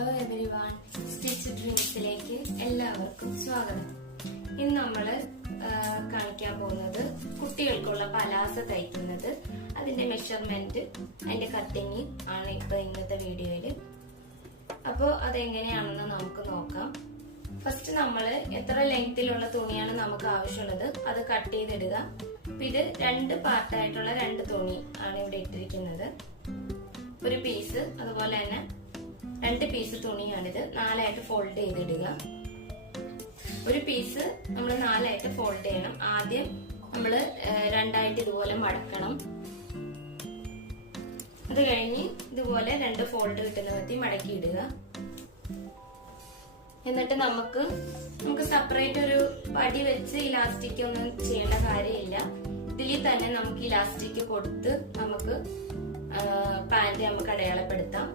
Hello everyone, stitch ഡ്രീംസിലേക്ക് എല്ലാവർക്കും സ്വാഗതം. ഇന്ന് നമ്മള് കാണിക്കാൻ പോകുന്നത് കുട്ടികൾക്കുള്ള പലാസ തയ്ക്കുന്നത്, അതിന്റെ മെഷർമെന്റ്, അതിന്റെ കട്ടിങ് ആണ് ഇപ്പൊ ഇന്നത്തെ വീഡിയോയില്. അപ്പോ അതെങ്ങനെയാണെന്ന് നമുക്ക് നോക്കാം. ഫസ്റ്റ് നമ്മള് എത്ര ലെങ്തിലുള്ള തുണിയാണ് നമുക്ക് ആവശ്യമുള്ളത് അത് കട്ട് ചെയ്തിടുക. ഇത് രണ്ട് പാർട്ടായിട്ടുള്ള രണ്ട് തുണി ആണ് ഇവിടെ ഇട്ടിരിക്കുന്നത്. ഒരു പീസ്, അതുപോലെ തന്നെ രണ്ട് പീസ് തുണിയാണിത്. നാലായിട്ട് ഫോൾഡ് ചെയ്തിടുക. ഒരു പീസ് നമ്മൾ നാലായിട്ട് ഫോൾഡ് ചെയ്യണം. ആദ്യം നമ്മൾ രണ്ടായിട്ട് ഇതുപോലെ മടക്കണം. അത് കഴിഞ്ഞ് ഇതുപോലെ രണ്ട് ഫോൾഡ് കിട്ടുന്ന വിധത്തിൽ മടക്കി ഇടുക. എന്നിട്ട് നമുക്ക് സെപ്പറേറ്റ് ഒരു പടി വെച്ച് ഇലാസ്റ്റിക് ഒന്നും ചെയ്യേണ്ട കാര്യമില്ല. ഇതിൽ തന്നെ നമുക്ക് ഇലാസ്റ്റിക് കൊടുത്ത് നമുക്ക് പാന്റ് നമുക്ക് അടയാളപ്പെടുത്താം.